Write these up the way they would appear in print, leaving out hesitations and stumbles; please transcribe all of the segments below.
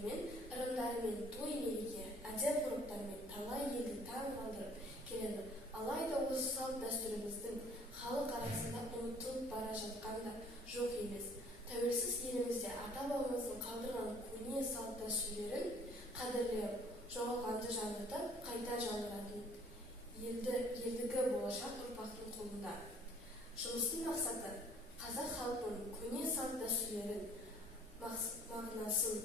дәстүрлерімен, ырымдарымен, той мереке, әдет-ғұрыптарымен талай елді таң қалдырып келеді. Алайда осы салт дәстүріміздің халық арасында ұмытылып бара жатқан да жоқ емес. Тәуелсіз елімізде ата-бабамыздың қалдырған көне салт дәстүрлерін қадірлеп, жоғалғанды жаңғыртып, қайта жаңғыртатын елдігі болашақ ұрпақтың қолында. Жұмыстың мақсаты қазақ халқының көне салт дәстүрлерін мағынасын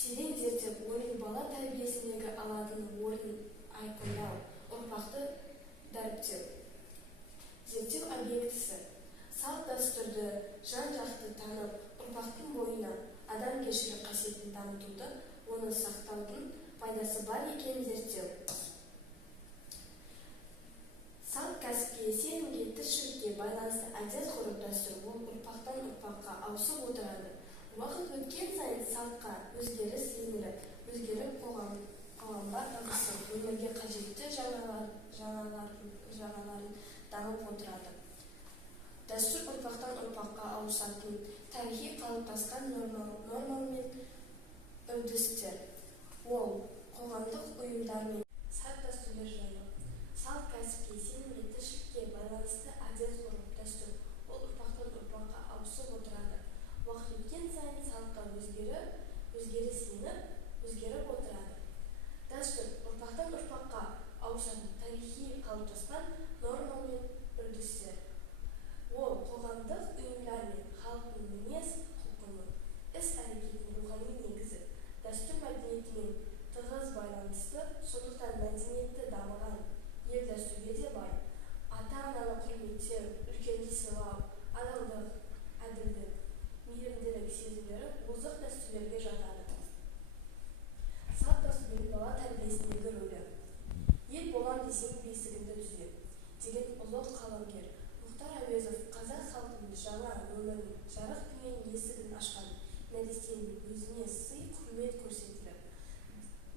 терең зерттеп, оның бала тәрбиесіндегі алатын орнын айқындау, ұрпақты дәріптеу. Зерттеу объектісі салт дәстүрді жан-жақты танып, ұрпақтың бойына адамгершілік қасиетін дамытуды, оны сақтаудың пайдасы бар екенін зерттеу. Салт кәсіпке, сенімге, тіршілікке байланысты әдет-ғұрып дәстүр ол ұрпақтан ұрпаққа ауысып отырады. Уақыт өткен сайын салтқа өзгеріс еніліп, өзгеріп қоғамға ығысып, өмірге қажетті жаңаларын дамып отырады. Дәстүр ұрпақтан ұрпаққа ауысатын тарихи қалыптасқан норма мен үрдістер. Ол қоғамдық ұйымдар мен салт дәстүрлер жайлы. Салт кәсіпке, сенімге, тіршілікке байланысты әдет-ғұрып дәстүр ол ұрпақтан ұрпаққа ауысып отырады. Уақыт өткен сайын салтқа өзгеріс еніп, өзгеріп отырады. Дәстүр ұрпақтан ұрпаққа ауысатын тарихи қалыптасқан норма мен үрдістер. Ол қоғамдық ұйымдар мен халықтың мінез-құлқының, іс-әрекетінің рухани негізі. Дәстүр мәдениетімен тығыз байланысты, сондықтан мәдениетті дамыған ел дәстүрге де бай. Ата-ананы құрметтеу, үлкенді сыйлау, адалдық, әділдік, мейірімділік сезімдері озық дәстүрлерге жатады. Салт дәстүрдің бала тәрбиесіндегі рөлі. Ел болам десең бесігіңді түзе деген ұлы қаламгер Мұхтар Әуезов қазақ халқының жаңа өмірін, жарық дүниенің есігін ашқан нәрестенің өзіне сый құрмет көрсетіліп,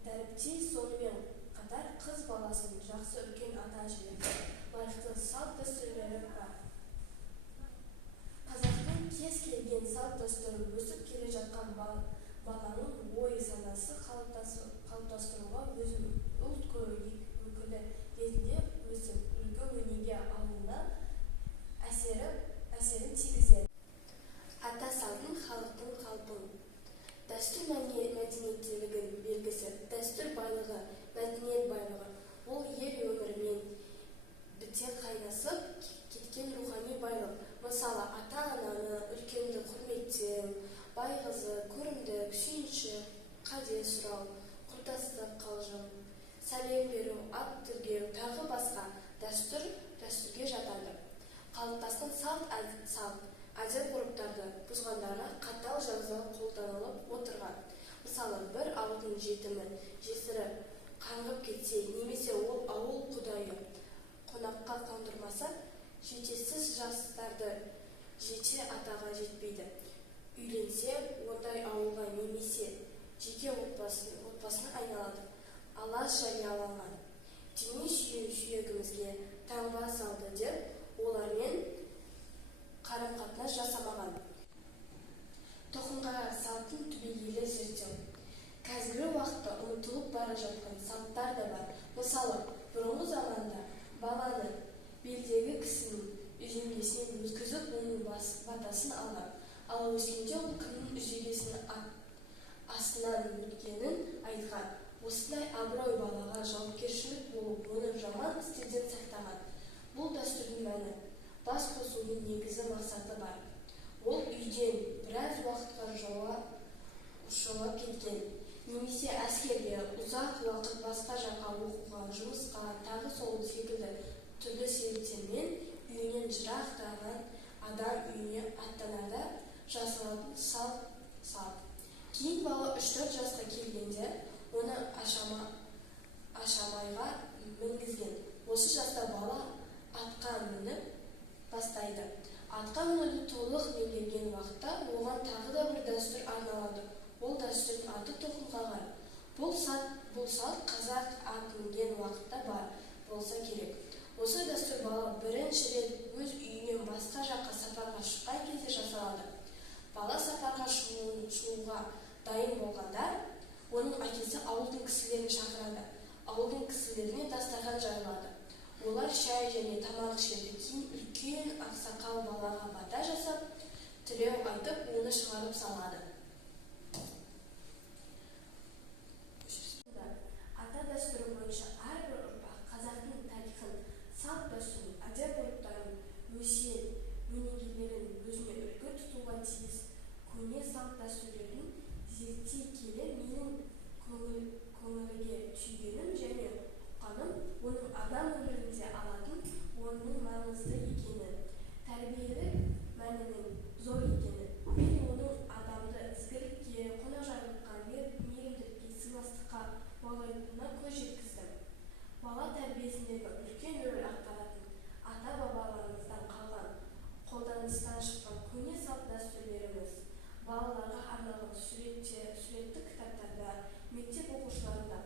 дәріптей сонымен қатар қыз баласын жақсы үлкен ата-әжелерге лайықты салт дәстүрлері бар. Қазақтың кез келген салт дәстүрі өсіп келе жатқан баланың ой-санасы қалыптастыруға өзін ұлт өкілі ретінде өсіп, үлгі-өнеге алуына әсерін тигізеді. Ата салтын халықтың қалпын. Дәстүр мәдениеттілігінің белгісі. Дәстүр байлығы, мәдениет байлығы. Ол ел өмірімен біте қайнасып кеткен рухани байлық. Мысалы, ата-ананы, үлкенді құрметтеу, байғызы, көрімдік, сүйіншік, қаде сұрау, құрдастық, қалжың, сәлем беру, ат тіркеу, тағы басқа дәстүрге жатады. Қалыптасқан салт әдет-ғұрыптарды бұзғандарға қатал жаза қолданылып отырған. Мысалы, бір ауылдың жетімі жесірі қаңғып кетсе, немесе ол ауыл құдайы қонаққа қондырмаса, жетесіз жастарды жете атаға жетпейді. Үйленсе, ондай ауылға немесе жеке отбасына айналады. Алаш жарияланған. Дене сүйегімізге таңба салды деп, олармен қарым-қатынас жасамаған. Тұқымға салтын түбегейлі зерттеу. Қазіргі уақытта ұмытылып бара жатқан салттар да бар. Мысалы, бұрынғы заманда баланы белдегі кісінің үзеңгісінен өткізіп, оның батасын алған. Ал өскенде ол кімнің үзеңгісінің астынан өткенін айтқан. Осындай абырой балаға жауапкершілік болып, оны жаман істерден сақтаған. Бұл дәстүрдің мәні. Бас қосудың негізі мақсаты бар. Ол үйден біраз уақытқа жолап кеткен, немесе әскерге, ұзақ уақыт басқа жаққа оқуға, жұмысқа, тағы сол секілді түрлі себептермен үйінен жырақтаған адам үйіне аттанарда жасалатын салт. Кейін бала 3-4 жасқа келгенде оны ашамайға мінгізген. Осы жаста бала атқа мініп бастайды. Атқа мінуді толық меңгерген уақытта оған тағы да бір дәстүр арналады. Ол дәстүрдің аты тоқымқағар. Бұл салт қазақ ат мінген уақытта бар болса керек. Осы дәстүр бала бірінші рет өз үйінен басқа жаққа сапарға шыққан кезде жасалады. Бала сапарға шығуға дайын болғанда ауылдың кісілерін шақырады. Ауылдың кісілеріне дастархан жайылады. Олар шай және тамақ ішеді. Кейін үлкен ақсақал балаға бата жасап, тілеу айтып, оны шығарып салады. Ата дәстүрі бойынша әрбір ұрпақ қазақтың тарихын, салт-дәстүрін, әдет-ғұрыптарын, өнегелерін өзіне үлгі тұтуға тиіс. Көне салт-дәстүрлерін зерттей келе менің көңілге түйгенім және ұққаным оның адам өмірінде алатын орнының маңызды екенін, тәрбиелік мәнінің зор екенін, мен оның адамды ізгілікке, қонақжайлыққа, мейірімділікке, сыйластыққа баулайтынына көз жеткіздім. Бала тәрбиесіндегі үлкен рөл атқаратын ата-бабаларымыздан қалған, қолданыстан шыққан көне салт-дәстүрлеріміз балаларға арналған суретті кітаптарда, мектеп оқушыларында